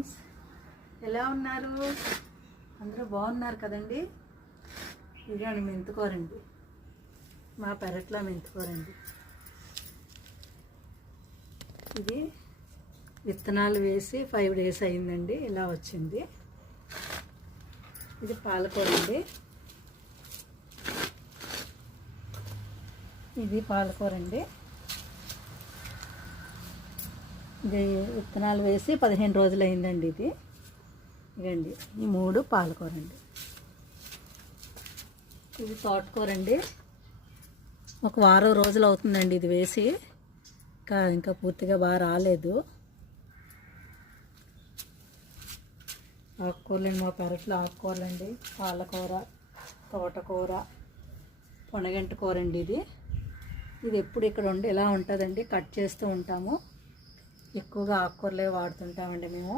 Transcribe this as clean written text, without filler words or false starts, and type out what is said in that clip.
Friends, ఎలా ఉన్నారు? అందరూ బాగున్నారు కదండి. ఇదండి మెంతుకూరండి, మా పెరట్లో మెంతుకూరండి. ఇది విత్తనాలు వేసి 5 days అయిందండి, ఇలా వచ్చింది. ఇది పాలకూర అండి. ఇది పాలకూర అండి. ఇది విత్తనాలు వేసి 15 రోజులు అయిందండి. ఇదండి ఈ 3 పాలకూర అండి. ఇది తోటకూర అండి. ఒక వారం రోజులు అవుతుందండి ఇది వేసి, ఇంకా పూర్తిగా బాగా రాలేదు. ఆకుకూరలండి, మా పెరట్లో ఆకుకూరలండి. పాలకూర, తోటకూర, పొనగంటి కూర అండి. ఇది ఎప్పుడు ఇక్కడ ఉండి ఇలా ఉంటుందండి. కట్ చేస్తూ ఉంటాము. ఎక్కువగా ఆకుకూరలే వాడుతుంటామండి మేము.